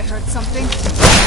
I heard something.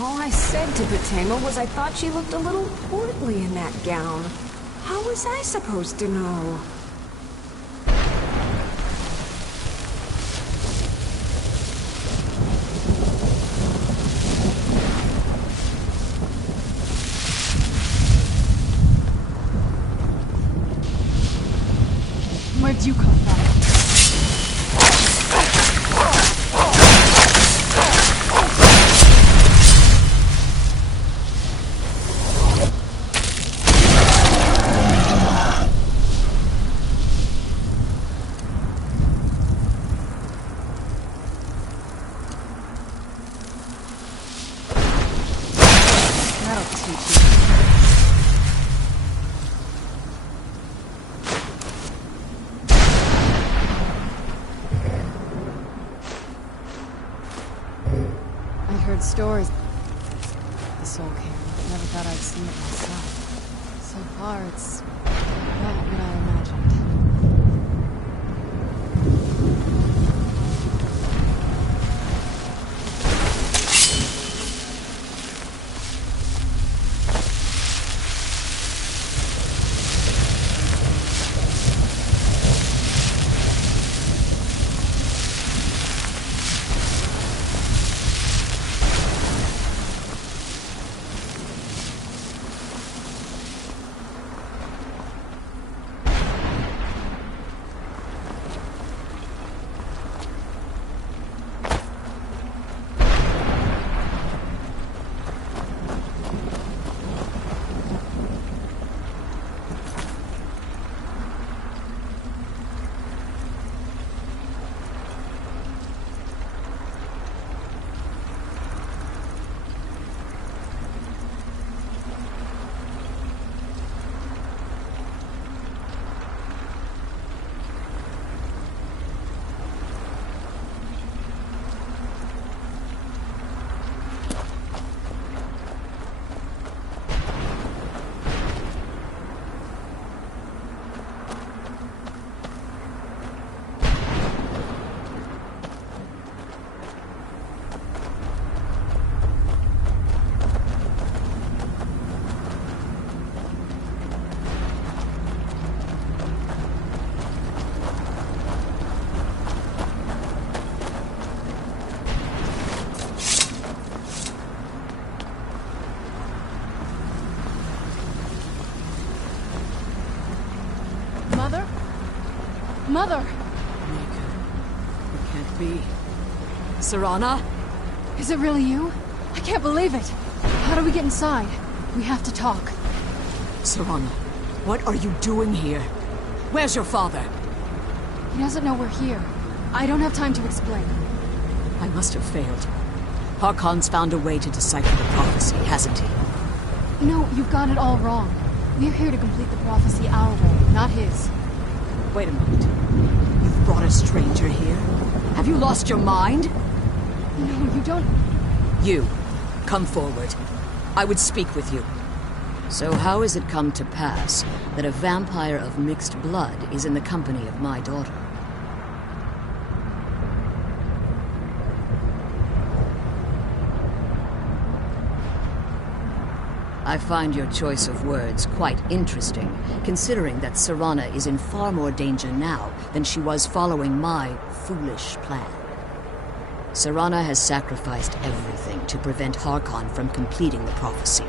All I said to Patema was I thought she looked a little portly in that gown. How was I supposed to know? Where'd you come from? That'll teach you. I'd heard stories. The soul came. Never thought I'd see it myself. So far, it's not what I imagined. Mother? Mother! Mika, it can't be. Serana? Is it really you? I can't believe it! How do we get inside? We have to talk. Serana, what are you doing here? Where's your father? He doesn't know we're here. I don't have time to explain. I must have failed. Harkon's found a way to decipher the prophecy, hasn't he? No, you've got it all wrong. We're here to complete the prophecy our way, not his. Wait a moment. You've brought a stranger here? Have you lost your mind? No, you don't... You, come forward. I would speak with you. So how has it come to pass that a vampire of mixed blood is in the company of my daughter? I find your choice of words quite interesting, considering that Serana is in far more danger now than she was following my foolish plan. Serana has sacrificed everything to prevent Harkon from completing the prophecy.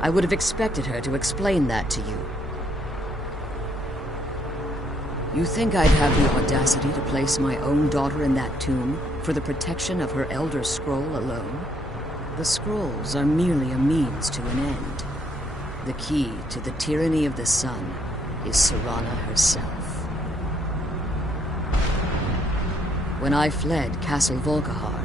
I would have expected her to explain that to you. You think I'd have the audacity to place my own daughter in that tomb for the protection of her Elder Scroll alone? The scrolls are merely a means to an end. The key to the tyranny of the sun is Serana herself. When I fled Castle Volkihar,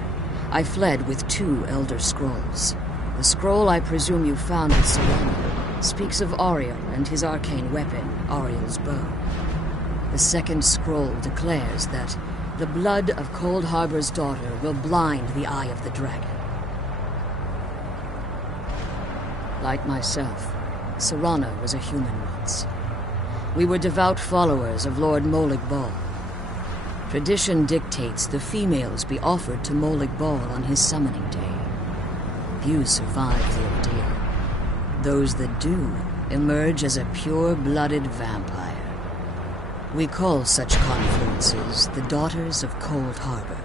I fled with 2 Elder Scrolls. The scroll I presume you found with Serana speaks of Ariel and his arcane weapon, Ariel's bow. The second scroll declares that the blood of Cold Harbor's daughter will blind the eye of the dragon. Like myself, Serana was a human once. We were devout followers of Lord Molig Bal. Tradition dictates the females be offered to Molig Bal on his summoning day. Few survive the ordeal. Those that do emerge as a pure-blooded vampire. We call such confluences the Daughters of Cold Harbor.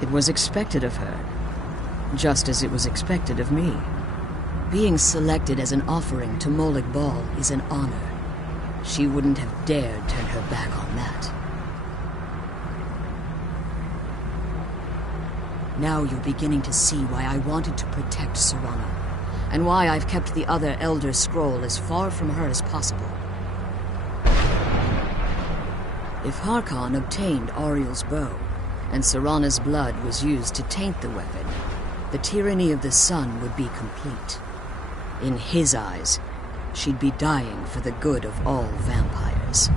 It was expected of her, just as it was expected of me. Being selected as an offering to Molag Bal is an honor. She wouldn't have dared turn her back on that. Now you're beginning to see why I wanted to protect Serana, and why I've kept the other Elder Scroll as far from her as possible. If Harkon obtained Ariel's bow, and Serana's blood was used to taint the weapon, the tyranny of the sun would be complete. In his eyes, she'd be dying for the good of all vampires.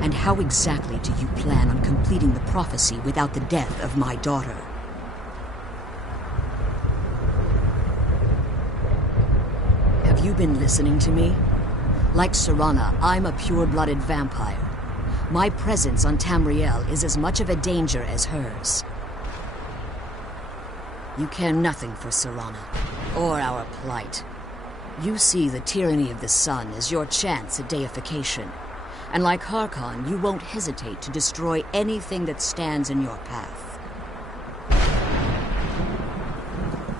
And how exactly do you plan on completing the prophecy without the death of my daughter? Have you been listening to me? Like Serana, I'm a pure-blooded vampire. My presence on Tamriel is as much of a danger as hers. You care nothing for Serana, or our plight. You see the tyranny of the sun as your chance at deification. And like Harkon, you won't hesitate to destroy anything that stands in your path.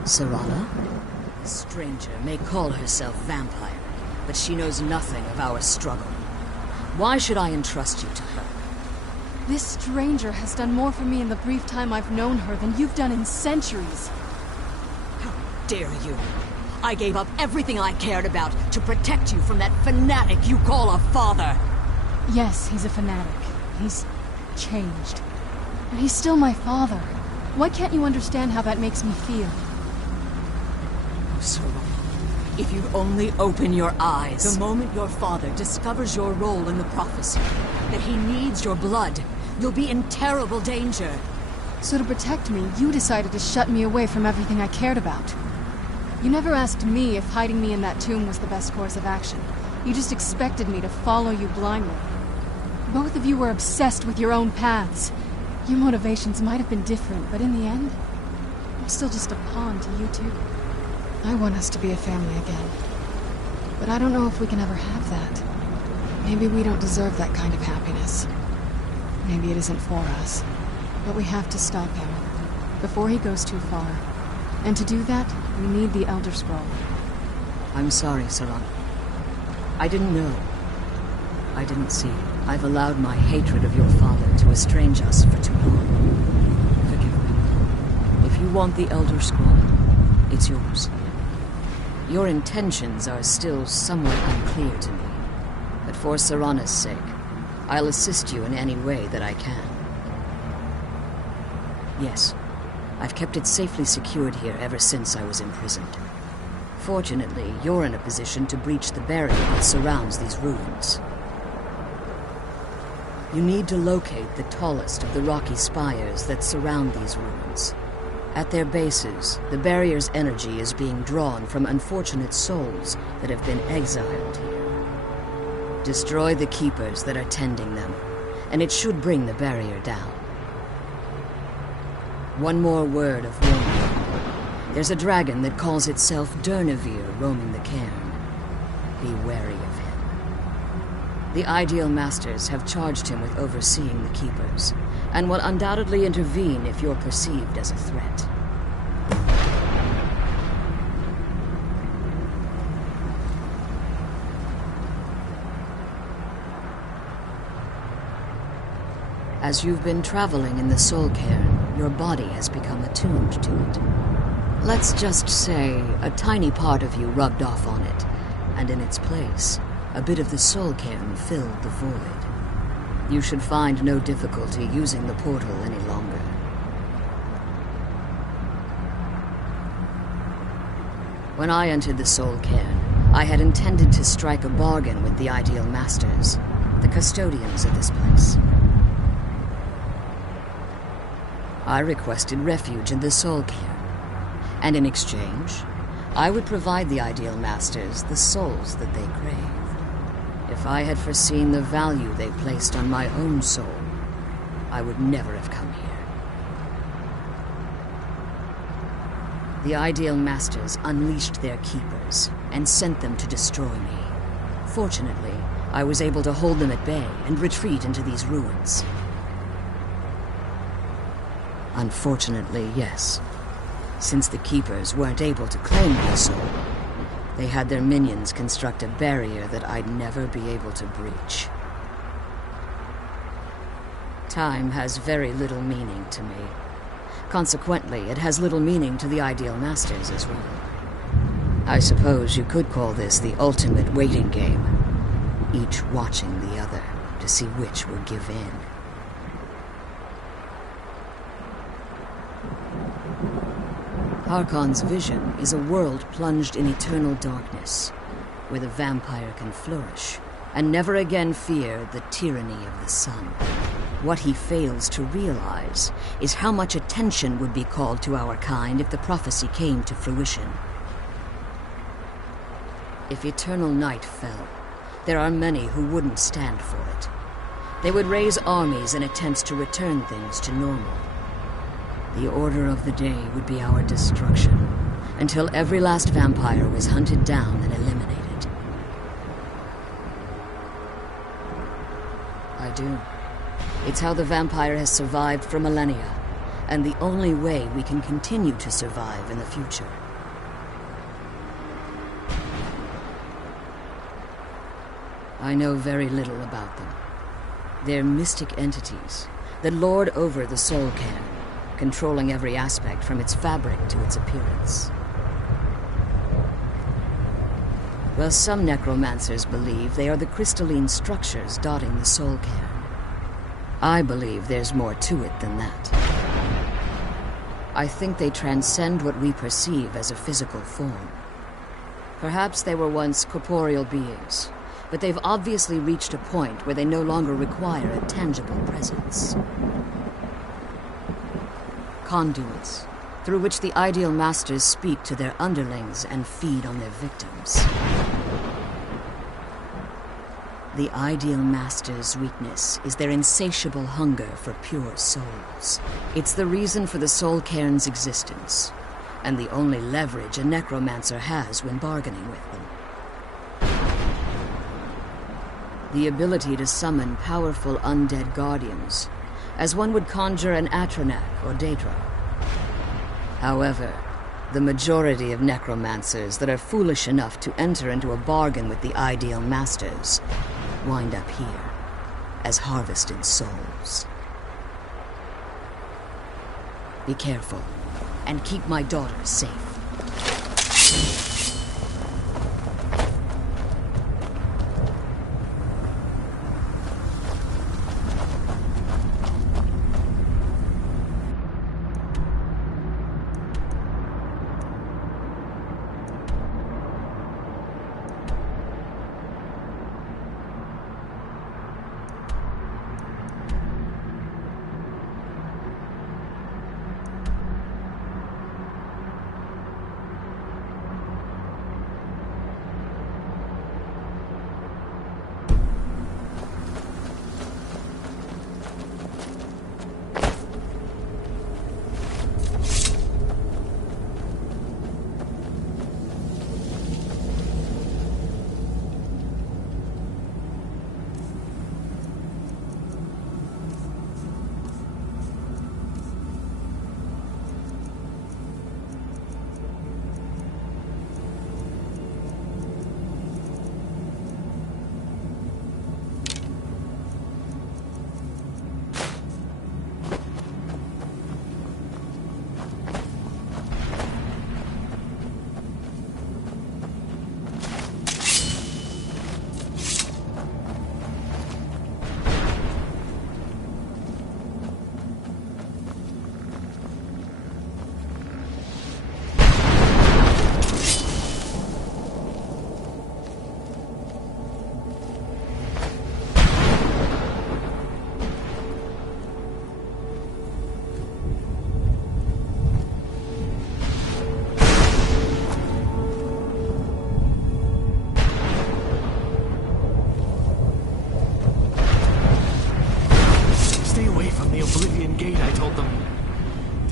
Serana? A stranger may call herself vampire, but she knows nothing of our struggle. Why should I entrust you to her? This stranger has done more for me in the brief time I've known her than you've done in centuries. How dare you? I gave up everything I cared about to protect you from that fanatic you call a father. Yes, he's a fanatic. He's changed. But he's still my father. Why can't you understand how that makes me feel? Oh, Serana, if you'd only open your eyes. The moment your father discovers your role in the prophecy, that he needs your blood, you'll be in terrible danger. So to protect me, you decided to shut me away from everything I cared about. You never asked me if hiding me in that tomb was the best course of action. You just expected me to follow you blindly. Both of you were obsessed with your own paths. Your motivations might have been different, but in the end, I'm still just a pawn to you two. I want us to be a family again. But I don't know if we can ever have that. Maybe we don't deserve that kind of happiness. Maybe it isn't for us. But we have to stop him, before he goes too far. And to do that, we need the Elder Scroll. I'm sorry, Serana. I didn't know. I didn't see. I've allowed my hatred of your father to estrange us for too long. Forgive me. If you want the Elder Scroll, it's yours. Your intentions are still somewhat unclear to me, but for Serana's sake, I'll assist you in any way that I can. Yes, I've kept it safely secured here ever since I was imprisoned. Fortunately, you're in a position to breach the barrier that surrounds these ruins. You need to locate the tallest of the rocky spires that surround these ruins. At their bases, the barrier's energy is being drawn from unfortunate souls that have been exiled here. Destroy the keepers that are tending them, and it should bring the barrier down. One more word of warning. There's a dragon that calls itself Durnevere roaming the cairn. Be wary of him. The Ideal Masters have charged him with overseeing the keepers, and will undoubtedly intervene if you're perceived as a threat. As you've been traveling in the Soul Cairn, your body has become attuned to it. Let's just say a tiny part of you rubbed off on it, and in its place, a bit of the Soul Cairn filled the void. You should find no difficulty using the portal any longer. When I entered the Soul Cairn, I had intended to strike a bargain with the Ideal Masters, the custodians of this place. I requested refuge in the Soul Cairn, and in exchange, I would provide the Ideal Masters the souls that they craved. If I had foreseen the value they placed on my own soul, I would never have come here. The Ideal Masters unleashed their keepers and sent them to destroy me. Fortunately, I was able to hold them at bay and retreat into these ruins. Unfortunately, yes. Since the keepers weren't able to claim my soul, they had their minions construct a barrier that I'd never be able to breach. Time has very little meaning to me. Consequently, it has little meaning to the Ideal Masters as well. I suppose you could call this the ultimate waiting game, each watching the other to see which will give in. Harkon's vision is a world plunged in eternal darkness, where the vampire can flourish, and never again fear the tyranny of the sun. What he fails to realize is how much attention would be called to our kind if the prophecy came to fruition. If eternal night fell, there are many who wouldn't stand for it. They would raise armies in attempts to return things to normal. The order of the day would be our destruction, until every last vampire was hunted down and eliminated. I do. It's how the vampire has survived for millennia, and the only way we can continue to survive in the future. I know very little about them. They're mystic entities that lord over the soul cairn, controlling every aspect from its fabric to its appearance. Well, some necromancers believe they are the crystalline structures dotting the soul cairn. I believe there's more to it than that. I think they transcend what we perceive as a physical form. Perhaps they were once corporeal beings, but they've obviously reached a point where they no longer require a tangible presence. Conduits, through which the Ideal Masters speak to their underlings and feed on their victims. The Ideal Masters' weakness is their insatiable hunger for pure souls. It's the reason for the soul cairn's existence, and the only leverage a necromancer has when bargaining with them. The ability to summon powerful undead guardians, as one would conjure an Atronak or Daedra. However, the majority of necromancers that are foolish enough to enter into a bargain with the Ideal Masters wind up here as harvested souls. Be careful, and keep my daughter safe.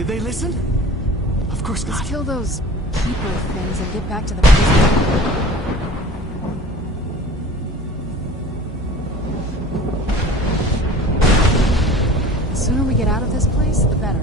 Did they listen? Of course not. Let's kill those keeper things and get back to the prison. The sooner we get out of this place, the better.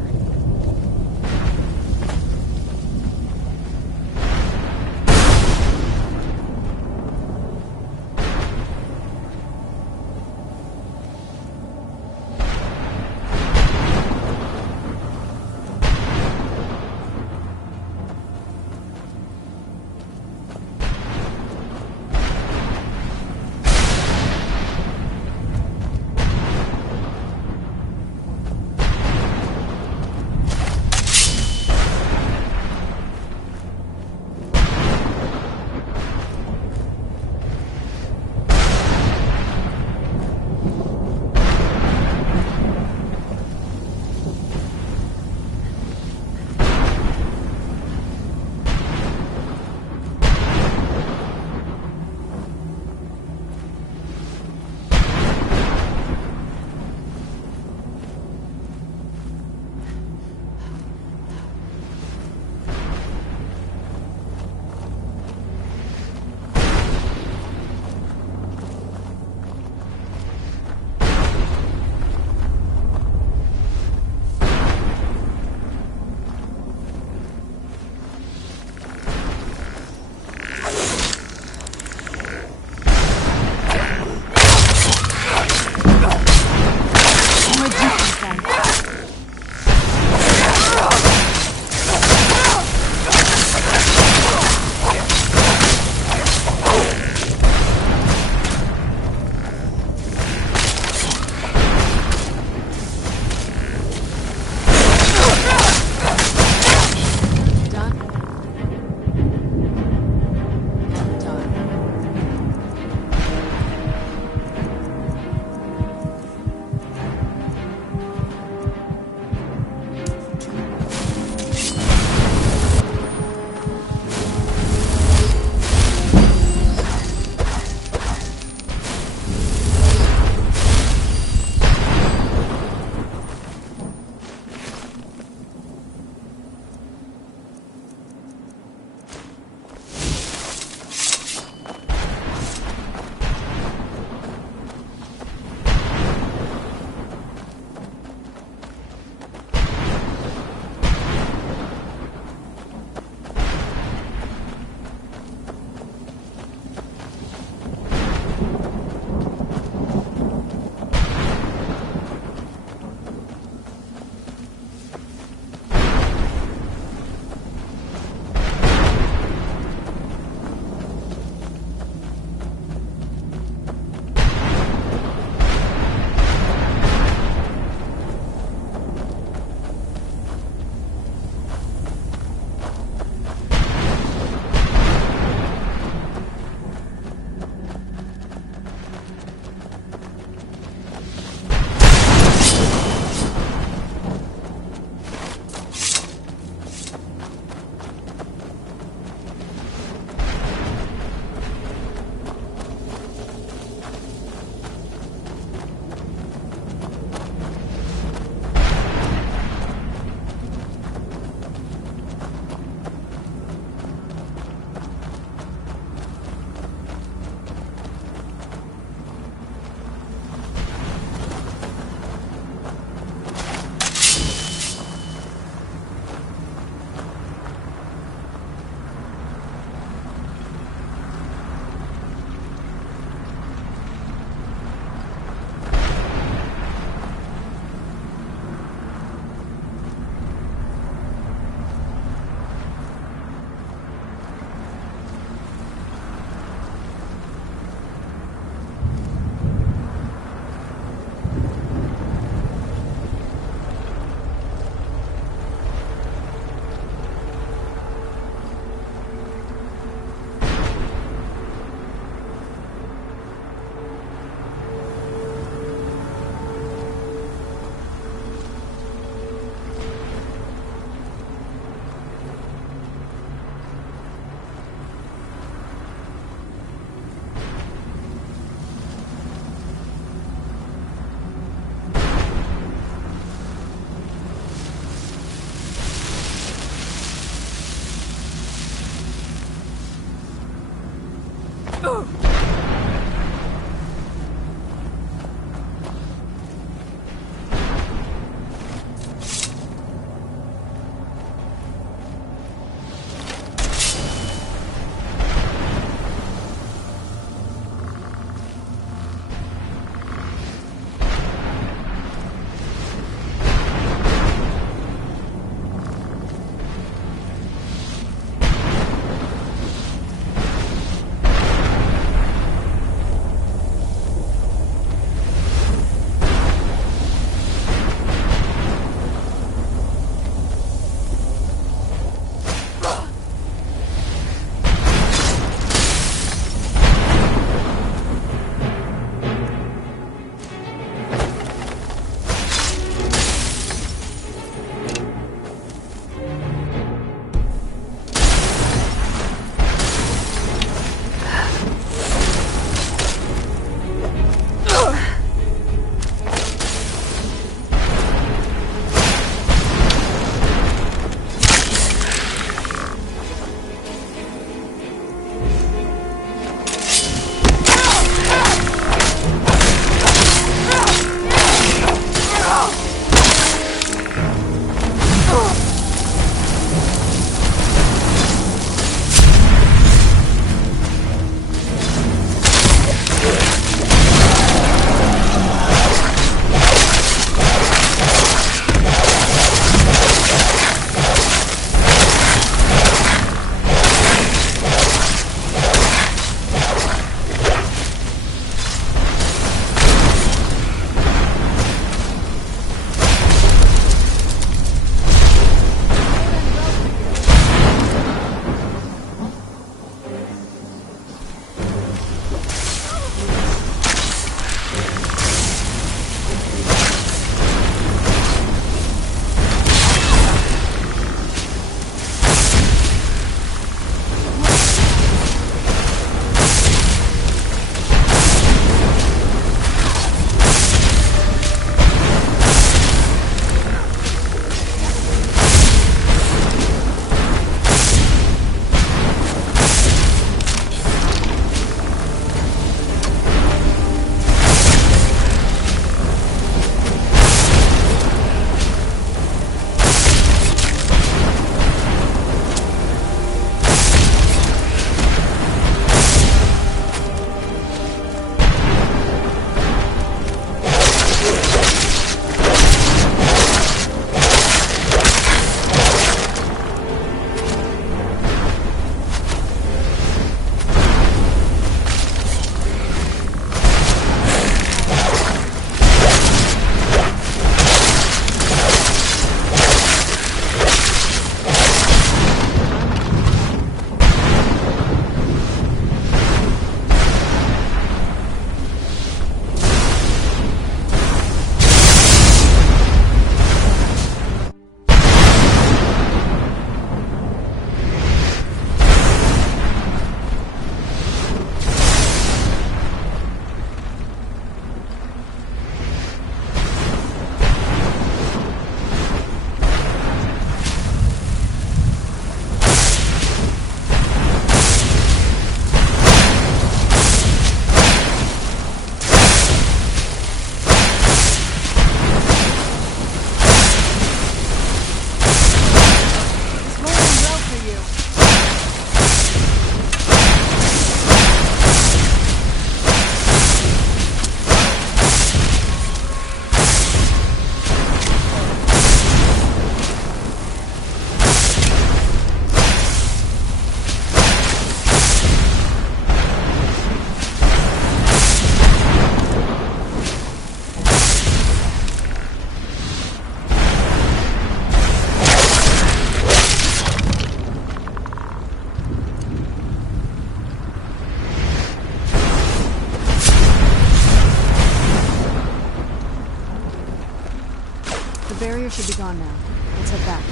barrier should be gone now. Let's head back.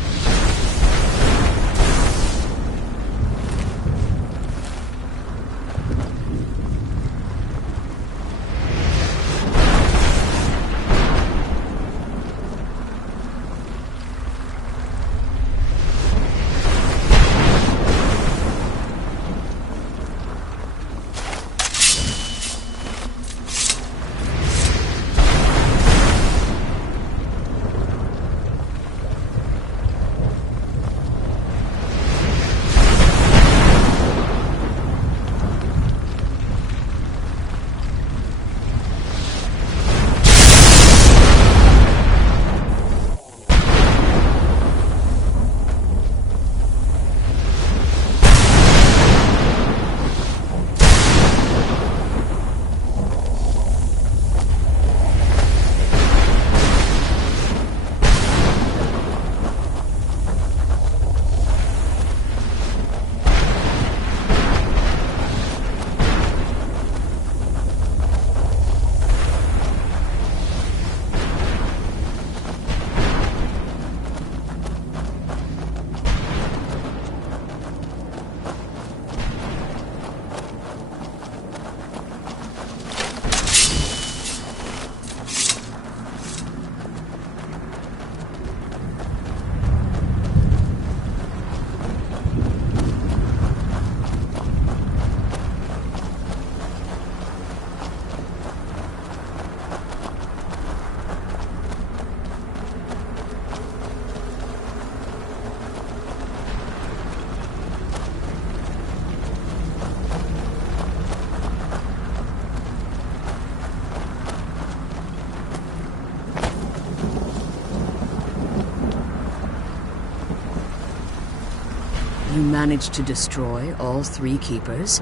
You managed to destroy all 3 keepers?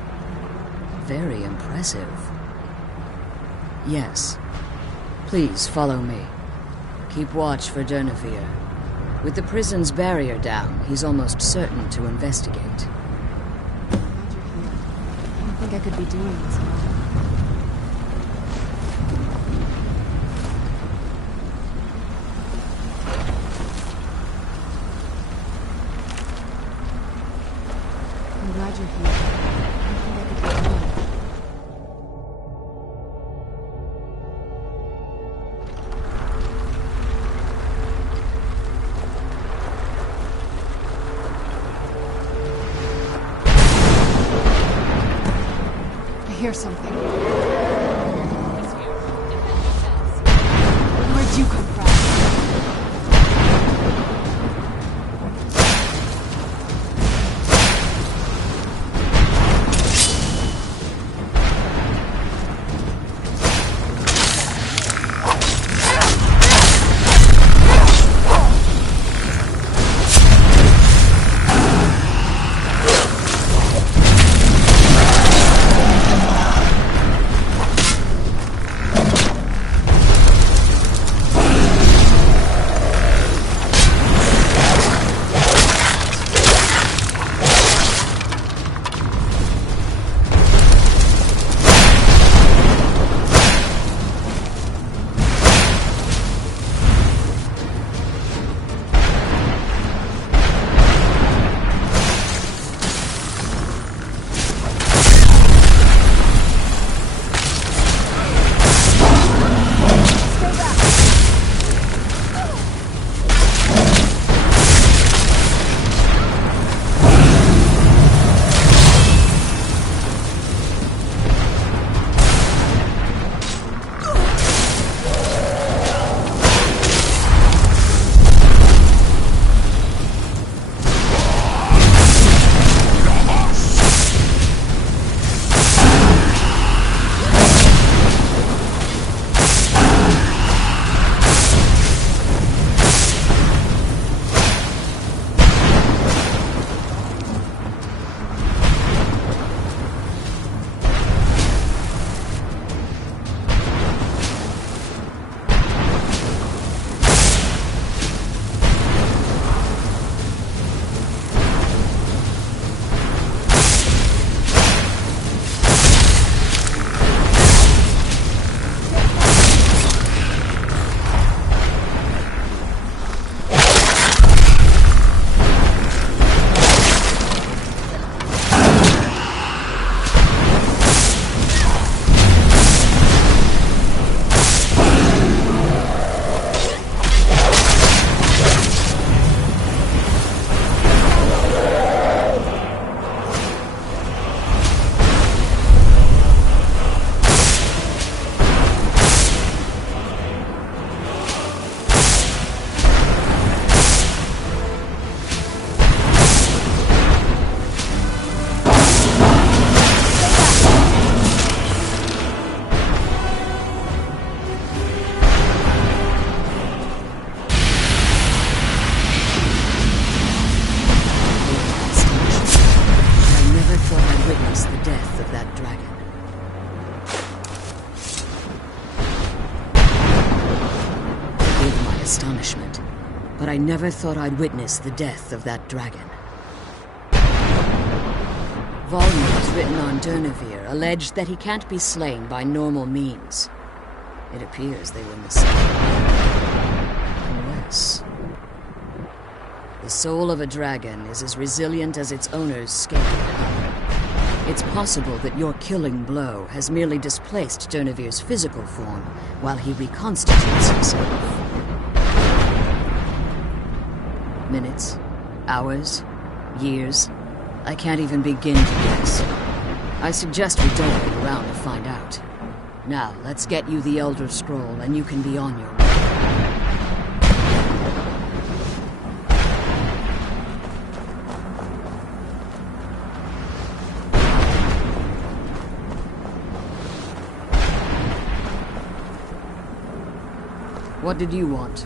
Very impressive. Yes. Please follow me. Keep watch for Durnevere. With the prison's barrier down, he's almost certain to investigate. Glad you're here. I don't think I could be doing this alone. I'm glad you're here. I don't think I could be doing it. I hear something. Where'd you come from? but I never thought I'd witness the death of that dragon. Volumes written on Durnevere allege that he can't be slain by normal means. It appears they were mistaken. Unless... the soul of a dragon is as resilient as its owner's scaly hide. It's possible that your killing blow has merely displaced Durnevere's physical form while he reconstitutes himself. Minutes, hours, years. I can't even begin to guess. I suggest we don't wait around to find out. Now, let's get you the Elder Scroll, and you can be on your way. What did you want?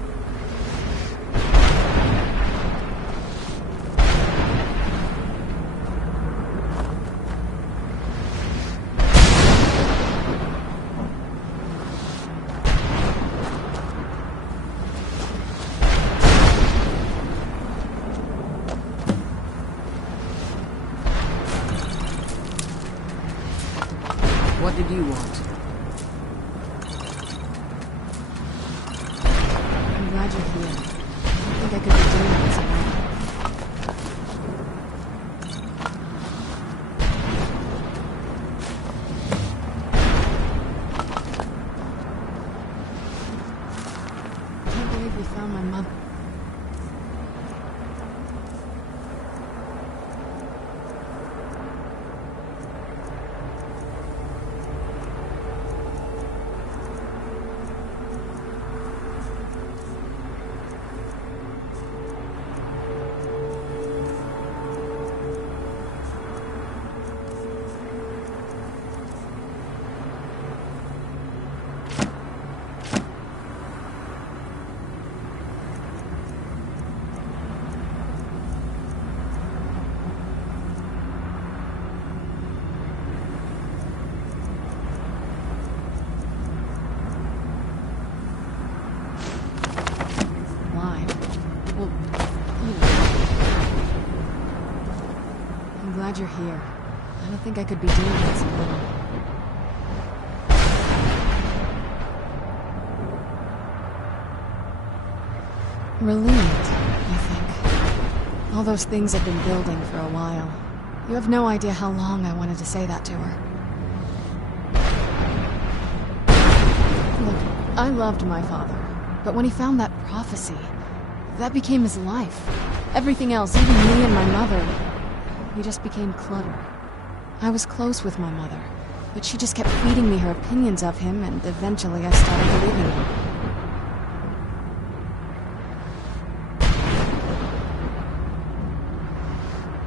What did you want? I'm glad you're here. I don't think I could be doing this alone. I can't believe we found my mother. I'm glad you're here. I don't think I could be doing this alone. Relieved, I think. All those things have been building for a while. You have no idea how long I wanted to say that to her. Look, I loved my father, but when he found that prophecy, that became his life. Everything else, even me and my mother, we just became clutter. I was close with my mother, but she just kept feeding me her opinions of him, and eventually I started believing them.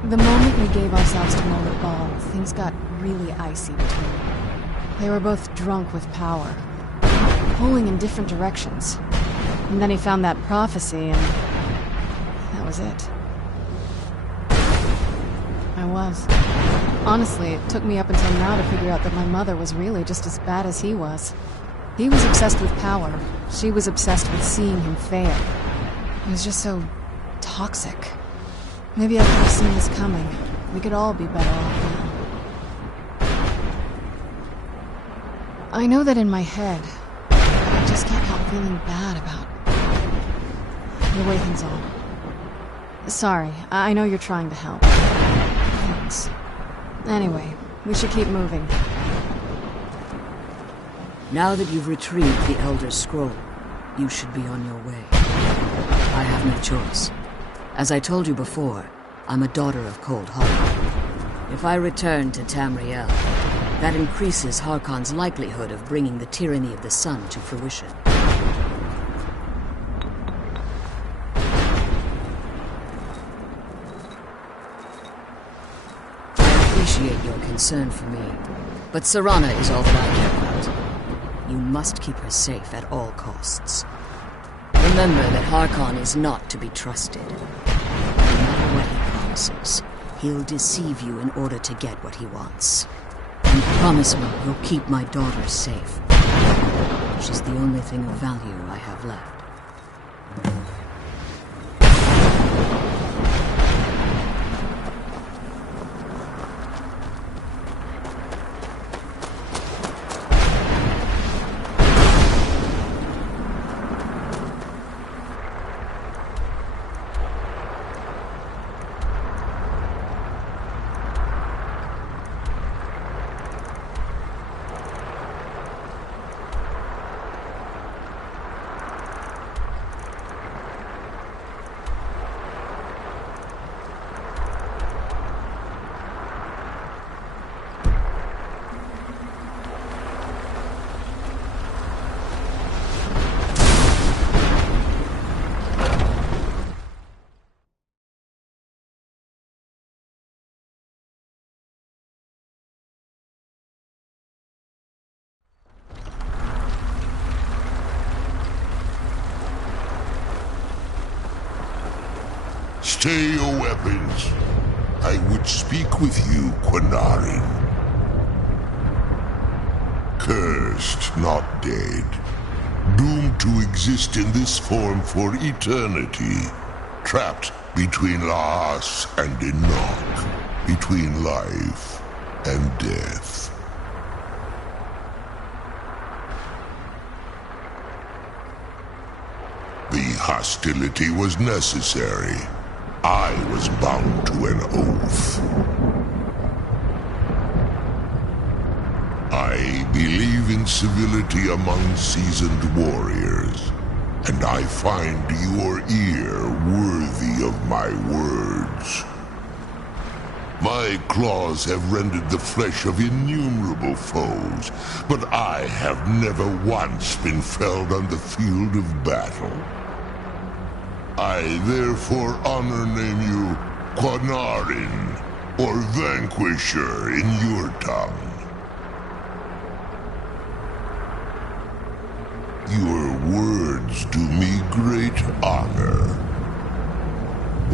The moment we gave ourselves to Mola Ball, things got really icy between them. They were both drunk with power, pulling in different directions. And then he found that prophecy, and that was it. I was. Honestly, it took me up until now to figure out that my mother was really just as bad as he was. He was obsessed with power. She was obsessed with seeing him fail. It was just so toxic. Maybe I could have seen this coming. We could all be better off now. I know that in my head, I just can't help feeling bad about the way things are. Sorry, I know you're trying to help. Thanks. Anyway, we should keep moving. Now that you've retrieved the Elder Scroll, you should be on your way. I have no choice. As I told you before, I'm a daughter of Cold Heart. If I return to Tamriel, that increases Harkon's likelihood of bringing the tyranny of the sun to fruition. I appreciate your concern for me, but Serana is all that I care about. You must keep her safe at all costs. Remember that Harkon is not to be trusted. No matter what he promises, he'll deceive you in order to get what he wants. And promise me you'll keep my daughter safe. She's the only thing of value I have left. Stay your weapons. I would speak with you, Quinarin. Cursed, not dead. Doomed to exist in this form for eternity. Trapped between Laas and Enoch. Between life and death. The hostility was necessary. I was bound to an oath. I believe in civility among seasoned warriors, and I find your ear worthy of my words. My claws have rended the flesh of innumerable foes, but I have never once been felled on the field of battle. I therefore honor name you Quinarin, or Vanquisher in your tongue. Your words do me great honor.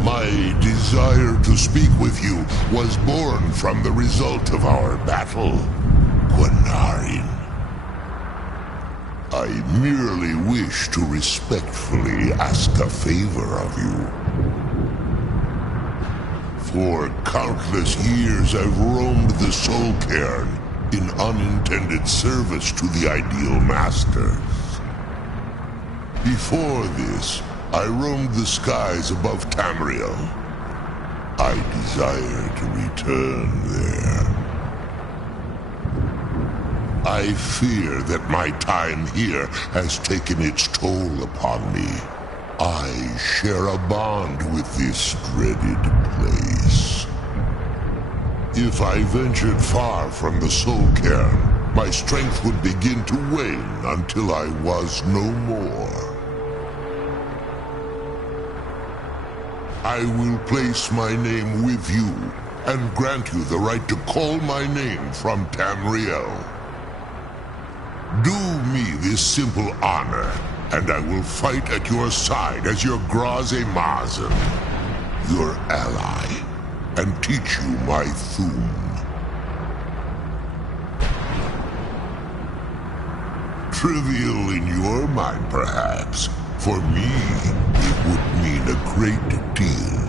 My desire to speak with you was born from the result of our battle, Quinarin. I merely wish to respectfully ask a favor of you. For countless years I've roamed the Soul Cairn in unintended service to the Ideal Masters. Before this, I roamed the skies above Tamriel. I desire to return there. I fear that my time here has taken its toll upon me. I share a bond with this dreaded place. If I ventured far from the Soul Cairn, my strength would begin to wane until I was no more. I will place my name with you, and grant you the right to call my name from Tamriel. Do me this simple honor, and I will fight at your side as your Graze Mazen, your ally, and teach you my Thum. Trivial in your mind, perhaps. For me, it would mean a great deal.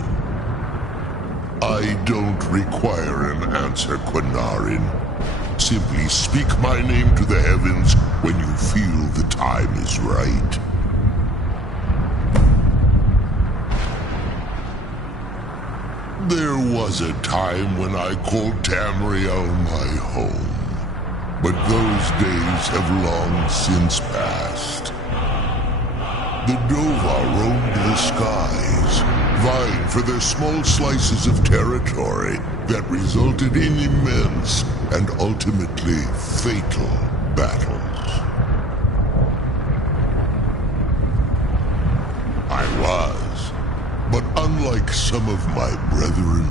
I don't require an answer, Quinarin. Simply speak my name to the heavens when you feel the time is right. There was a time when I called Tamriel my home, but those days have long since passed. The Dova roamed the skies, vying for their small slices of territory that resulted in immense and ultimately fatal battles. I was, but unlike some of my brethren,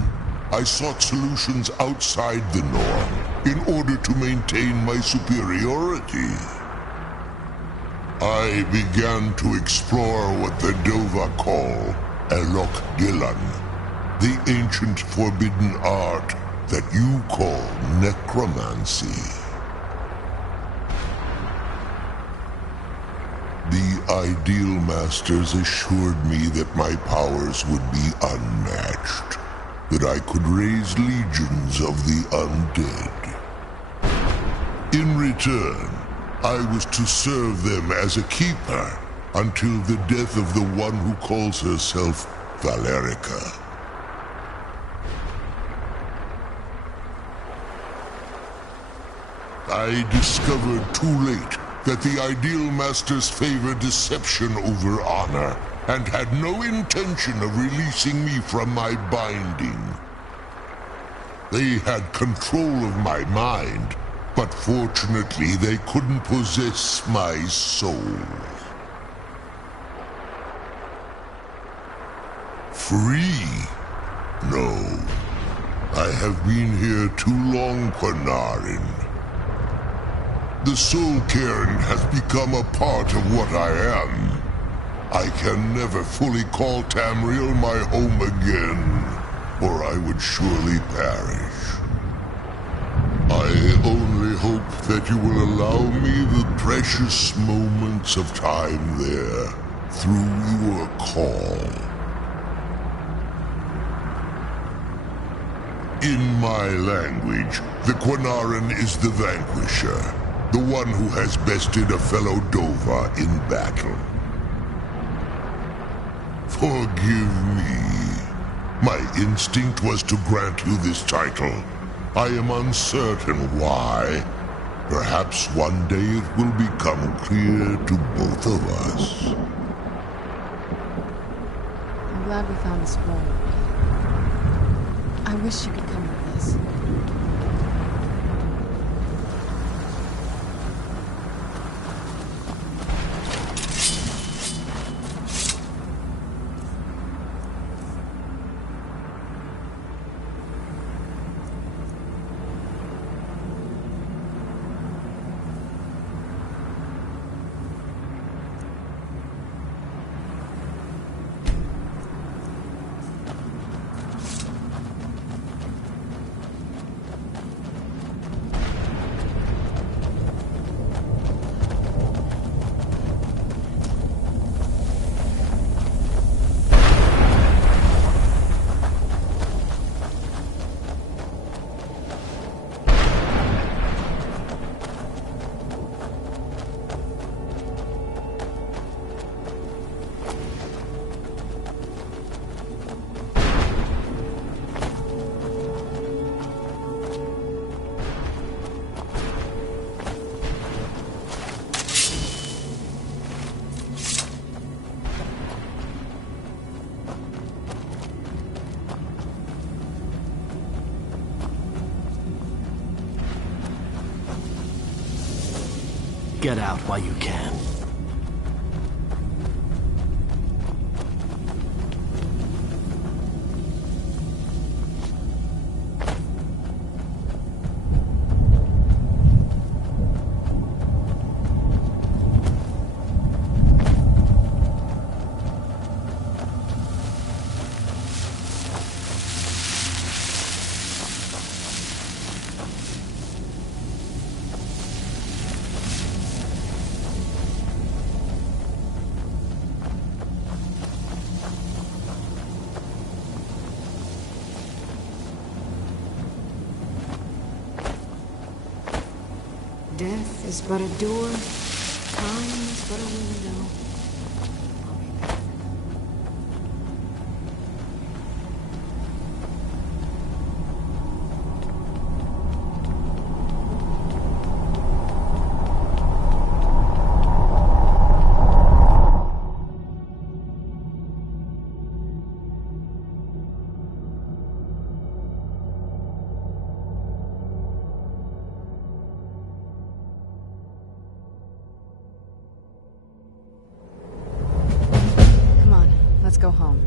I sought solutions outside the norm in order to maintain my superiority. I began to explore what the Dova call Elok Gillan, the ancient forbidden art that you call necromancy. The Ideal Masters assured me that my powers would be unmatched, that I could raise legions of the undead. In return, I was to serve them as a keeper until the death of the one who calls herself Valerica. I discovered too late that the Ideal Masters favor deception over honor, and had no intention of releasing me from my binding. They had control of my mind, but fortunately they couldn't possess my soul. Free? No. I have been here too long, Quinarin. The Soul Cairn has become a part of what I am. I can never fully call Tamriel my home again, or I would surely perish. I only hope that you will allow me the precious moments of time there, through your call. In my language, the Quinaran is the vanquisher, the one who has bested a fellow Dova in battle. Forgive me. My instinct was to grant you this title. I am uncertain why. Perhaps one day it will become clear to both of us. I'm glad we found the scroll. I wish you could come with us. Get out while you can. Death is but a door, time is but a window. I'll be back. Let's go home.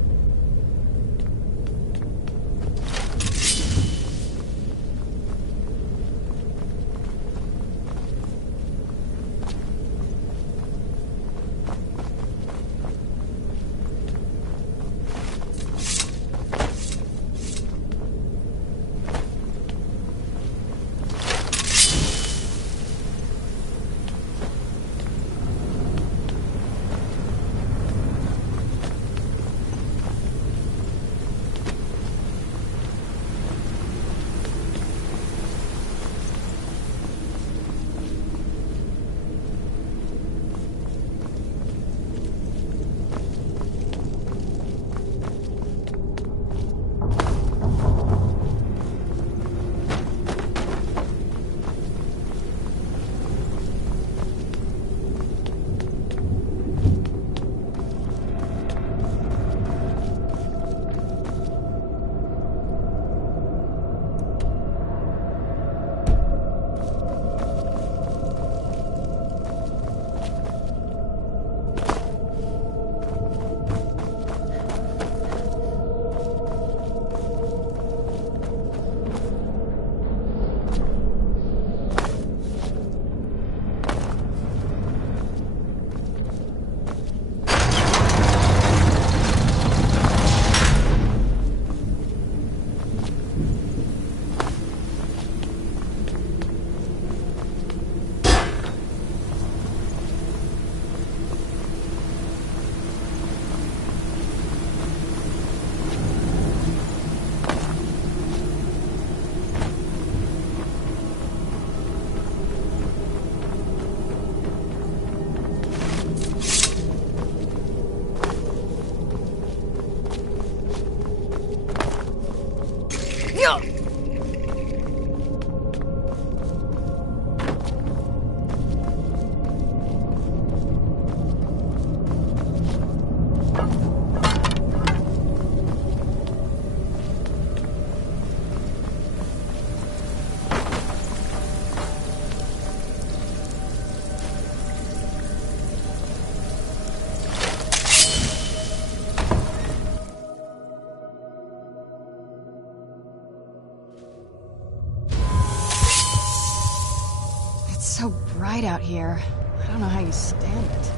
bright out here. I don't know how you stand it.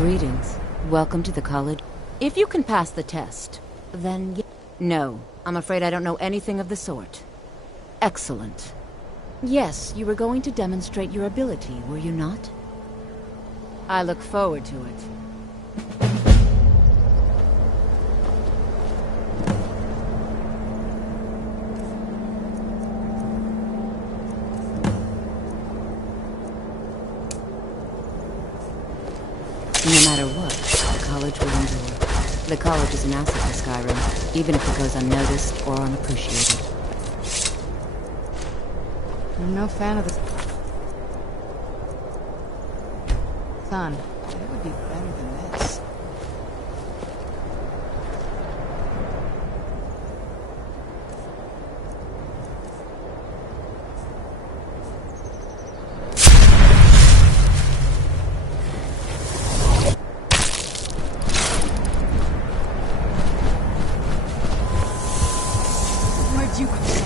Greetings. Welcome to the college. If you can pass the test, then no, I'm afraid I don't know anything of the sort. Excellent. Yes, you were going to demonstrate your ability, were you not? I look forward to it. No matter what, the college will endure. The college is an asset to Skyrim, even if it goes unnoticed or unappreciated. I'm no fan of the sun. It would be better than this. Where'd you come from?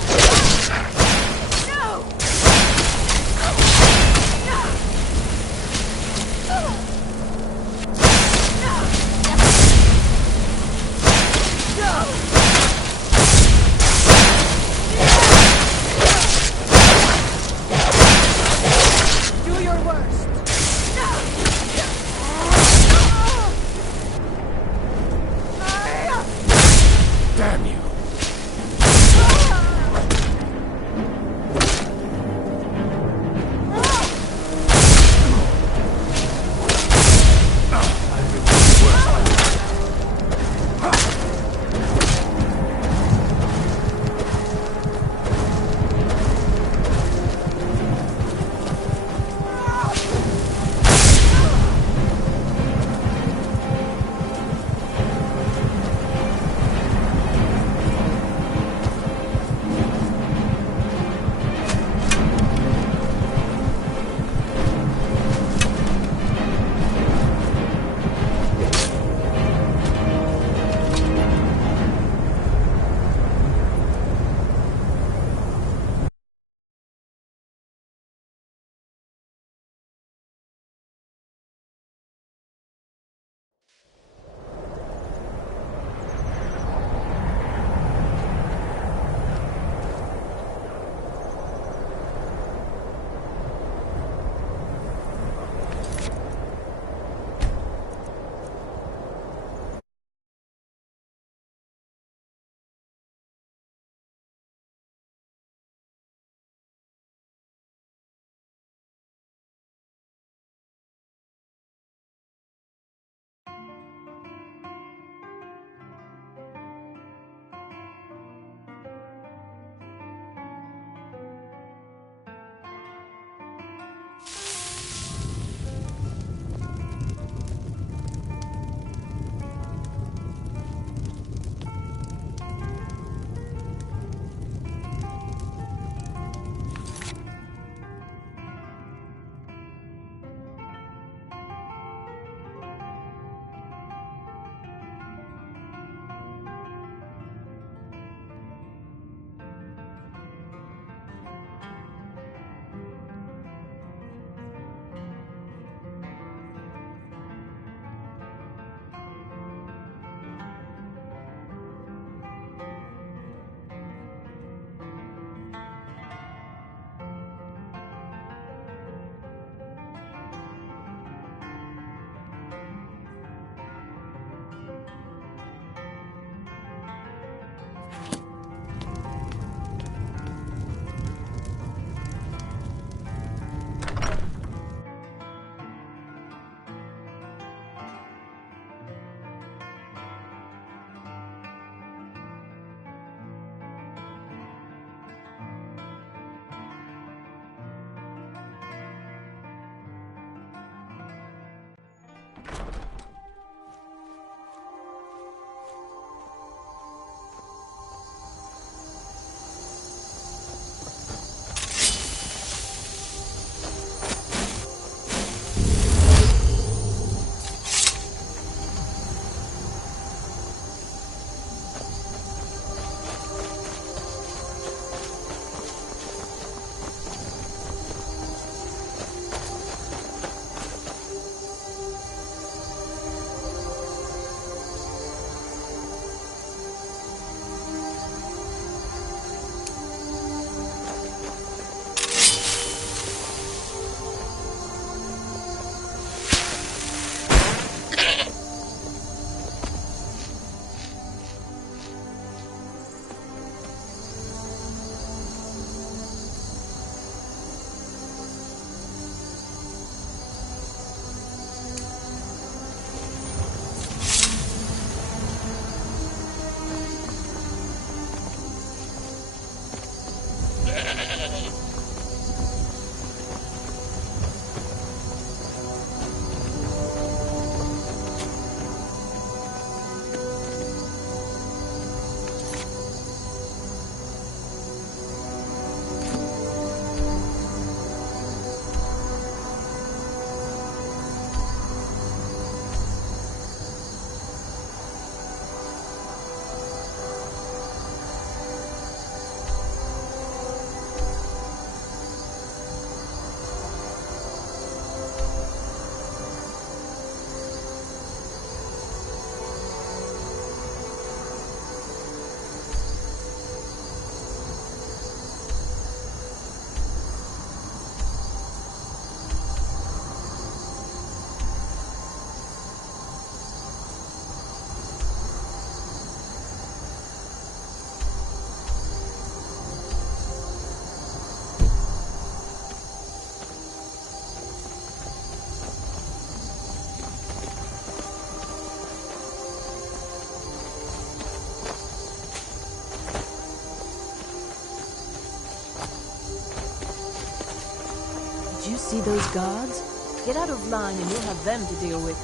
Did you see those guards? Get out of line and you'll have them to deal with.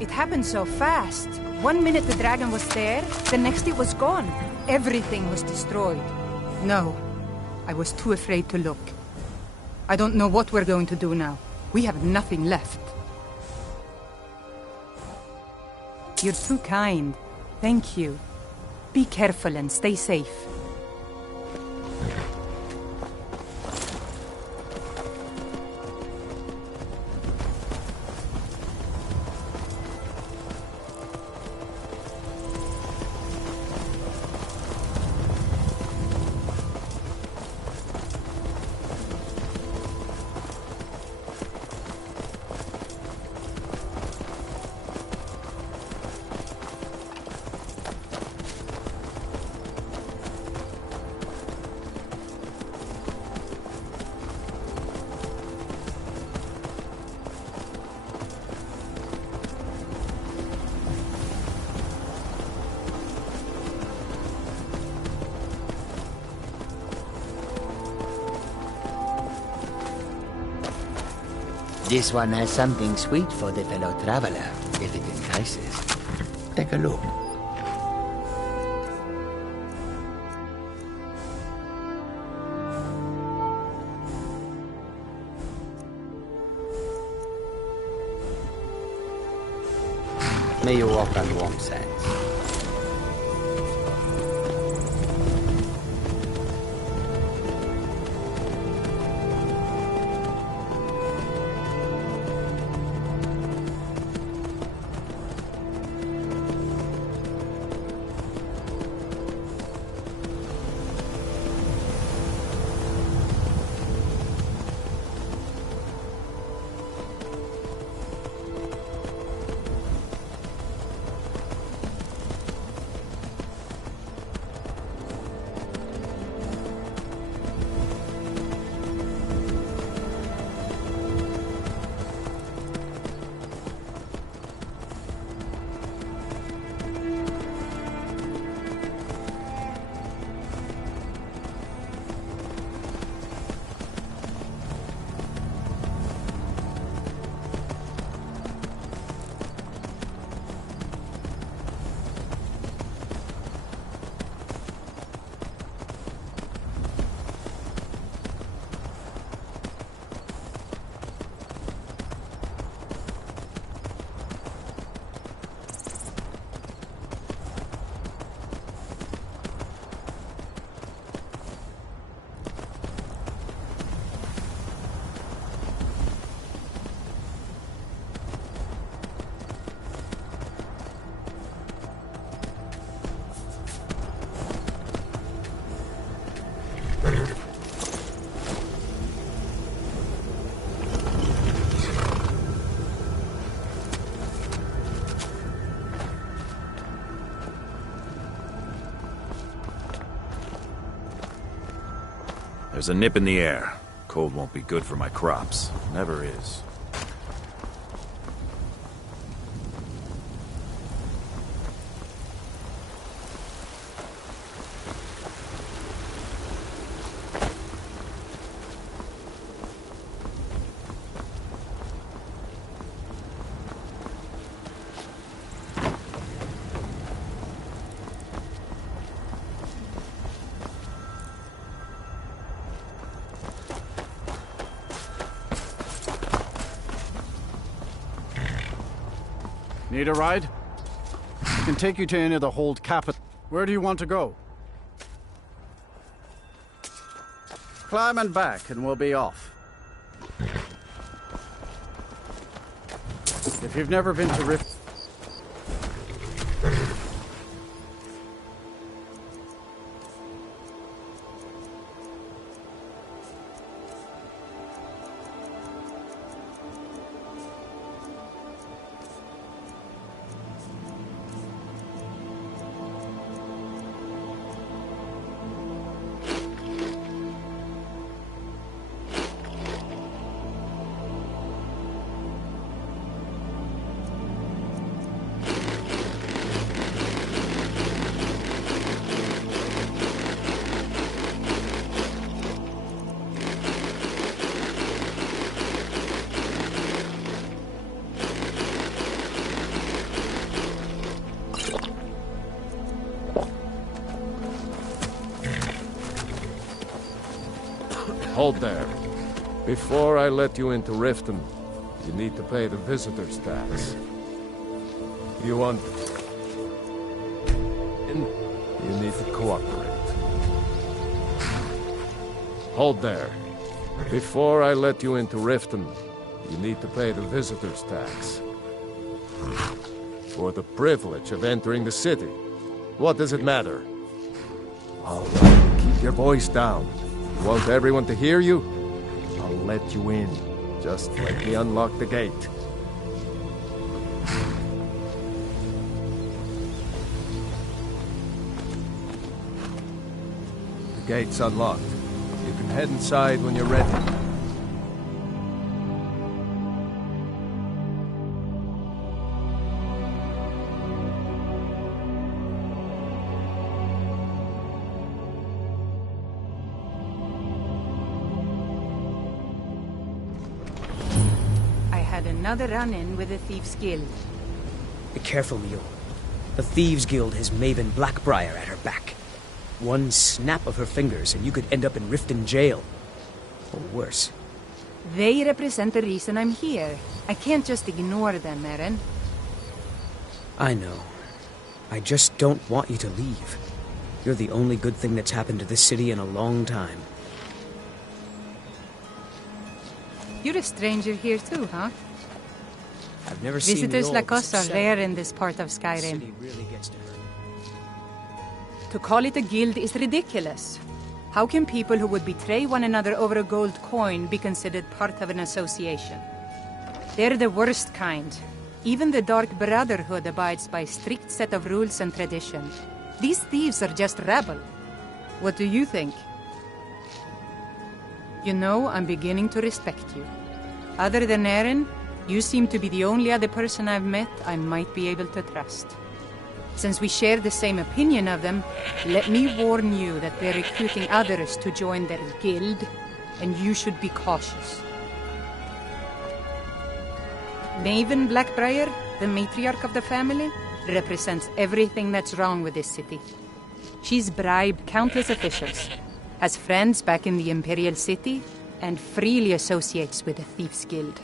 It happened so fast. 1 minute the dragon was there, the next it was gone. Everything was destroyed. No, I was too afraid to look. I don't know what we're going to do now. We have nothing left. You're too kind. Thank you. Be careful and stay safe. This one has something sweet for the fellow traveler, if it entices. Take a look. May you walk on warm sands. There's a nip in the air. Cold won't be good for my crops. Never is. Need a ride? I can take you to any of the hold capital. Where do you want to go? Climb and back, and we'll be off. If you've never been to Rift... Hold there. Before I let you into Riften, you need to pay the visitor's tax. You want in, you need to cooperate. Hold there. Before I let you into Riften, you need to pay the visitor's tax. For the privilege of entering the city. What does it matter? All right, keep your voice down. You want everyone to hear you? I'll let you in. Just let me unlock the gate. The gate's unlocked. You can head inside when you're ready. Another run-in with the Thieves' Guild. Be careful, Mule. The Thieves' Guild has Maven Blackbriar at her back. One snap of her fingers and you could end up in Riften jail. Or worse. They represent the reason I'm here. I can't just ignore them, Eren. I know. I just don't want you to leave. You're the only good thing that's happened to this city in a long time. You're a stranger here too, huh? I've never seen visitors like us are rare in this part of Skyrim. To call it a guild is ridiculous. How can people who would betray one another over a gold coin be considered part of an association? They're the worst kind. Even the Dark Brotherhood abides by a strict set of rules and tradition. These thieves are just rabble. What do you think? You know, I'm beginning to respect you. Other than Eren, you seem to be the only other person I've met I might be able to trust. Since we share the same opinion of them, let me warn you that they're recruiting others to join their guild, and you should be cautious. Maven Blackbriar, the matriarch of the family, represents everything that's wrong with this city. She's bribed countless officials, has friends back in the Imperial City, and freely associates with the Thieves' Guild.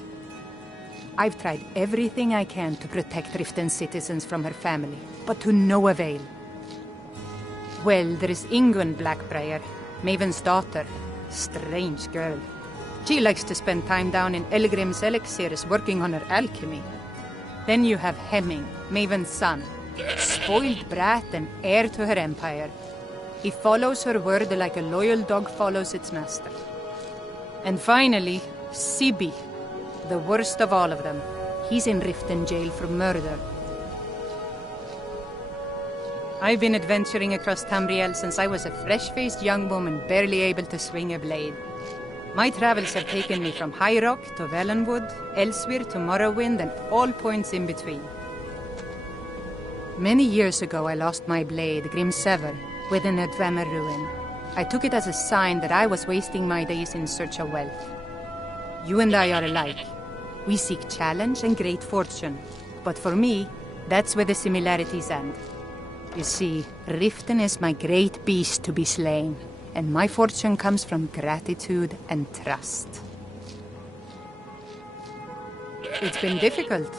I've tried everything I can to protect Riften citizens from her family, but to no avail. Well, there is Ingun Blackbriar, Maven's daughter. Strange girl. She likes to spend time down in Elgrim's elixirs working on her alchemy. Then you have Hemming, Maven's son. Spoiled brat and heir to her empire. He follows her word like a loyal dog follows its master. And finally, Sibi, the worst of all of them. He's in Riften jail for murder. I've been adventuring across Tamriel since I was a fresh-faced young woman barely able to swing a blade. My travels have taken me from High Rock to Valenwood, Elsewhere to Morrowind, and all points in between. Many years ago I lost my blade, Grimsever, within a Dwemer ruin. I took it as a sign that I was wasting my days in search of wealth. You and I are alike. We seek challenge and great fortune. But for me, that's where the similarities end. You see, Riften is my great beast to be slain, and my fortune comes from gratitude and trust. It's been difficult.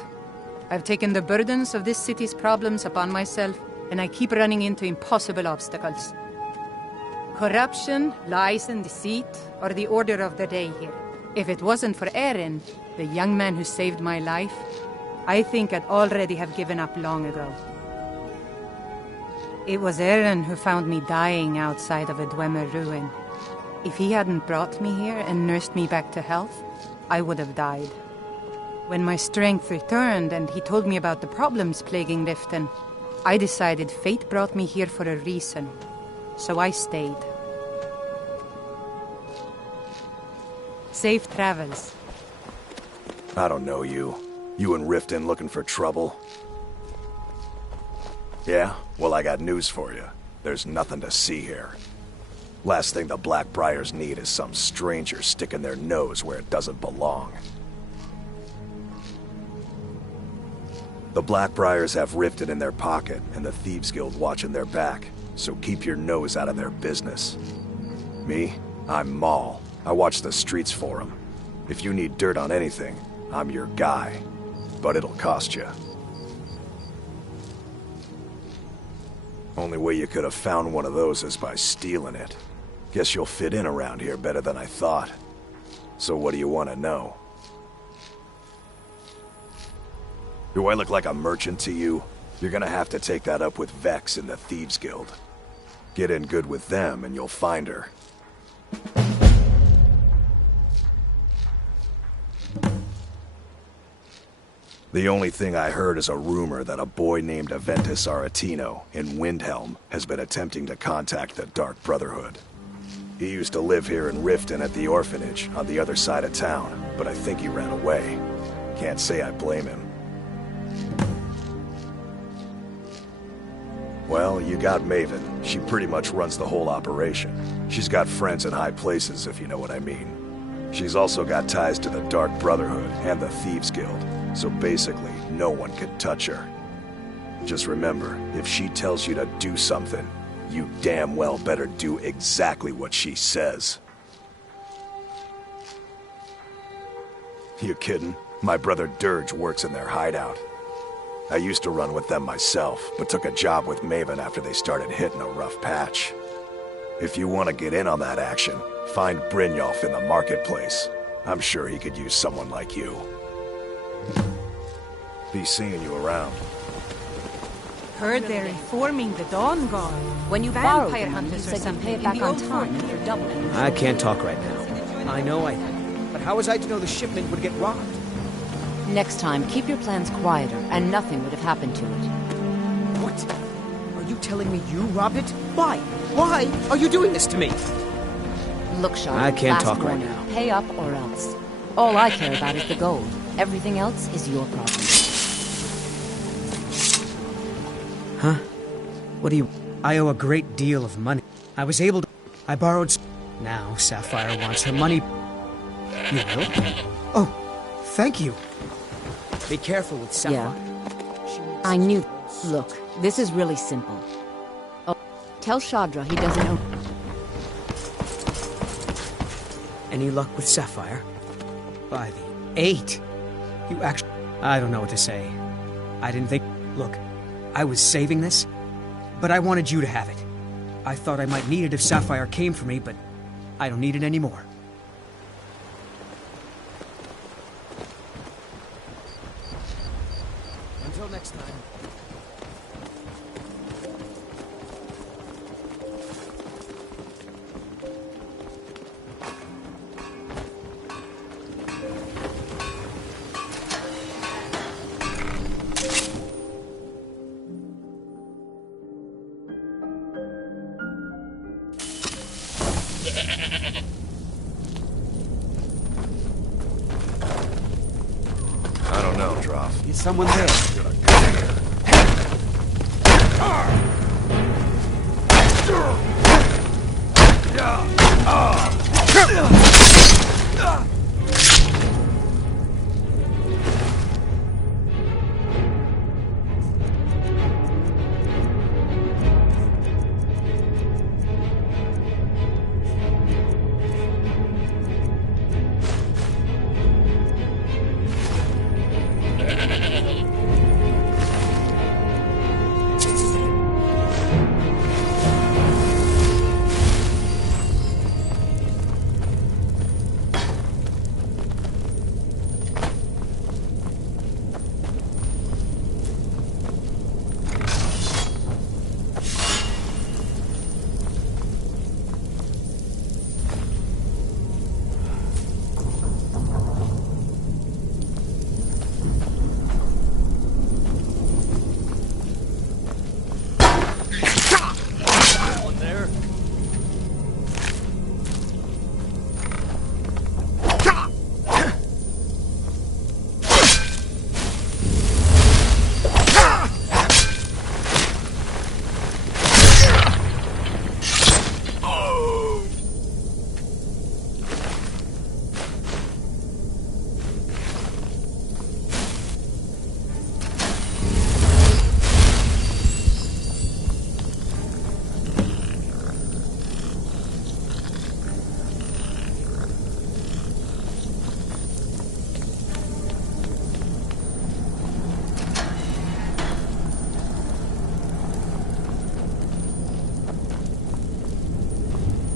I've taken the burdens of this city's problems upon myself, and I keep running into impossible obstacles. Corruption, lies and deceit are the order of the day here. If it wasn't for Eren, the young man who saved my life, I think I'd already have given up long ago. It was Eren who found me dying outside of a Dwemer ruin. If he hadn't brought me here and nursed me back to health, I would have died. When my strength returned and he told me about the problems plaguing Riften, I decided fate brought me here for a reason, so I stayed. Safe travels. I don't know you. You and Riften looking for trouble? Yeah? Well, I got news for you. There's nothing to see here. Last thing the Blackbriars need is some stranger sticking their nose where it doesn't belong. The Blackbriars have Riften in their pocket and the Thieves Guild watching their back, so keep your nose out of their business. Me? I'm Maul. I watch the streets for them. If you need dirt on anything, I'm your guy. But it'll cost you. Only way you could have found one of those is by stealing it. Guess you'll fit in around here better than I thought. So what do you want to know? Do I look like a merchant to you? You're gonna have to take that up with Vex in the Thieves Guild. Get in good with them and you'll find her. The only thing I heard is a rumor that a boy named Aventus Aretino in Windhelm has been attempting to contact the Dark Brotherhood. He used to live here in Riften at the orphanage on the other side of town, but I think he ran away. Can't say I blame him. Well, you got Maven. She pretty much runs the whole operation. She's got friends in high places, if you know what I mean. She's also got ties to the Dark Brotherhood and the Thieves Guild, so basically, no one can touch her. Just remember, if she tells you to do something, you damn well better do exactly what she says. You kidding? My brother Dirge works in their hideout. I used to run with them myself, but took a job with Maven after they started hitting a rough patch. If you want to get in on that action, find Brynjolf in the marketplace. I'm sure he could use someone like you. Be seeing you around. Heard they're reforming the Dawn Guard. When you borrowed Vampire the money, you hunters or said you'd something pay it in back the on old time fort. and you're doubling it. I can't talk right now. I know, but how was I to know the shipment would get robbed? Next time, keep your plans quieter, and nothing would have happened to it. What? Are you telling me you robbed it? Why? Why are you doing this to me? Look, Sean, I can't last talk right warning. now. Pay up or else. All I care about is the gold. Everything else is your problem. Huh? What do you... I owe a great deal of money. I was able to... I borrowed... Now Sapphire wants her money. You will? Oh, thank you. Be careful with Sapphire. Yeah. I knew... Look, this is really simple. Oh, tell Shadra he doesn't owe... Any luck with Sapphire? By the 8. You actually... I don't know what to say. I didn't think... Look, I was saving this, but I wanted you to have it. I thought I might need it if Sapphire came for me, but I don't need it anymore. Until next time. I don't know, Droff. Is someone there?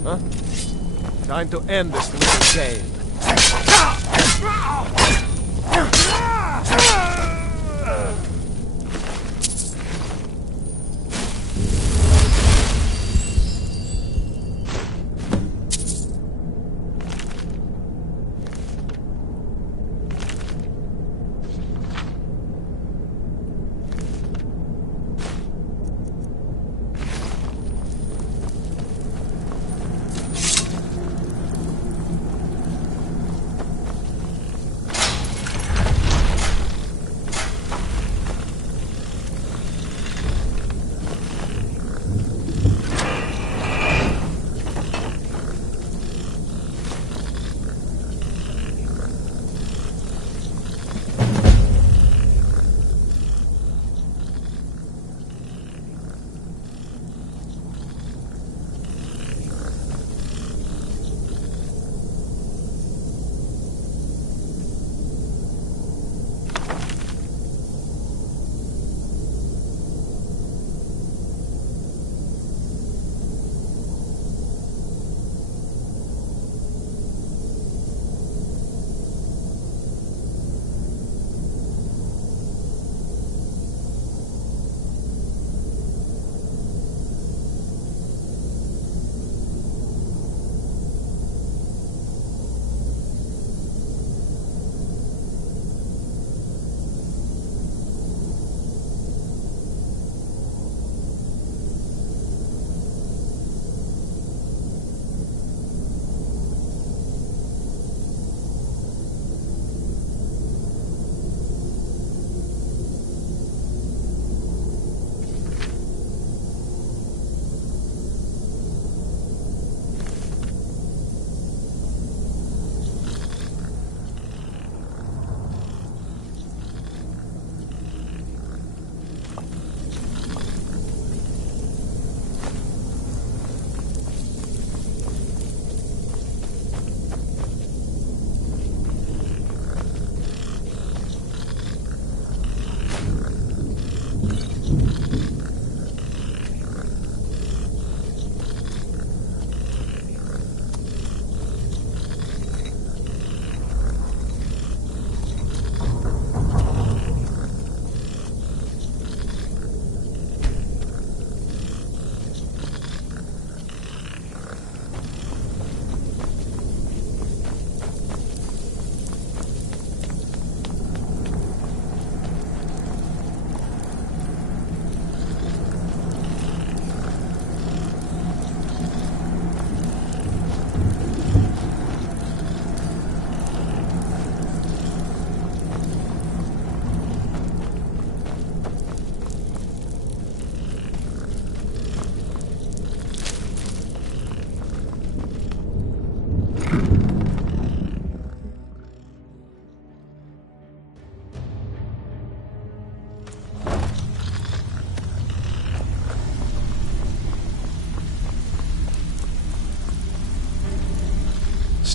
Huh? Time to end this little game.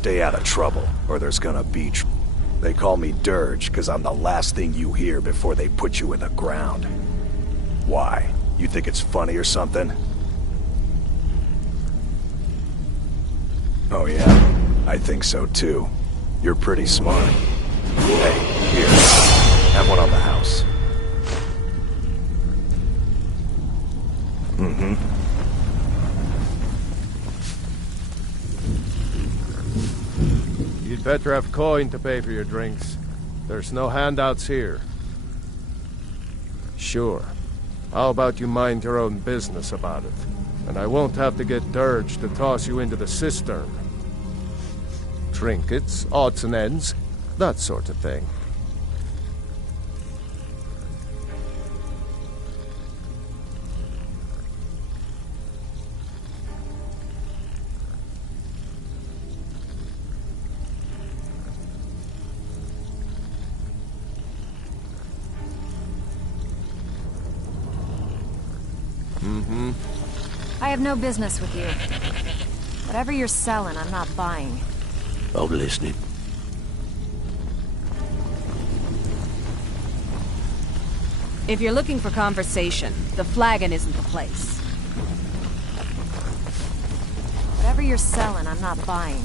Stay out of trouble, or there's gonna be They call me Dirge, because I'm the last thing you hear before they put you in the ground. Why? You think it's funny or something? Oh yeah, I think so too. You're pretty smart. Hey, here. Have one on the house. Mm-hmm. You'd better have coin to pay for your drinks. There's no handouts here. Sure. How about you mind your own business about it? And I won't have to get Dirge to toss you into the cistern. Trinkets, odds and ends, that sort of thing. Mm-hmm. I have no business with you. Whatever you're selling, I'm not buying. I'm listening. If you're looking for conversation, the flagon isn't the place. Whatever you're selling, I'm not buying.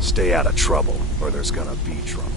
Stay out of trouble, or there's gonna be trouble.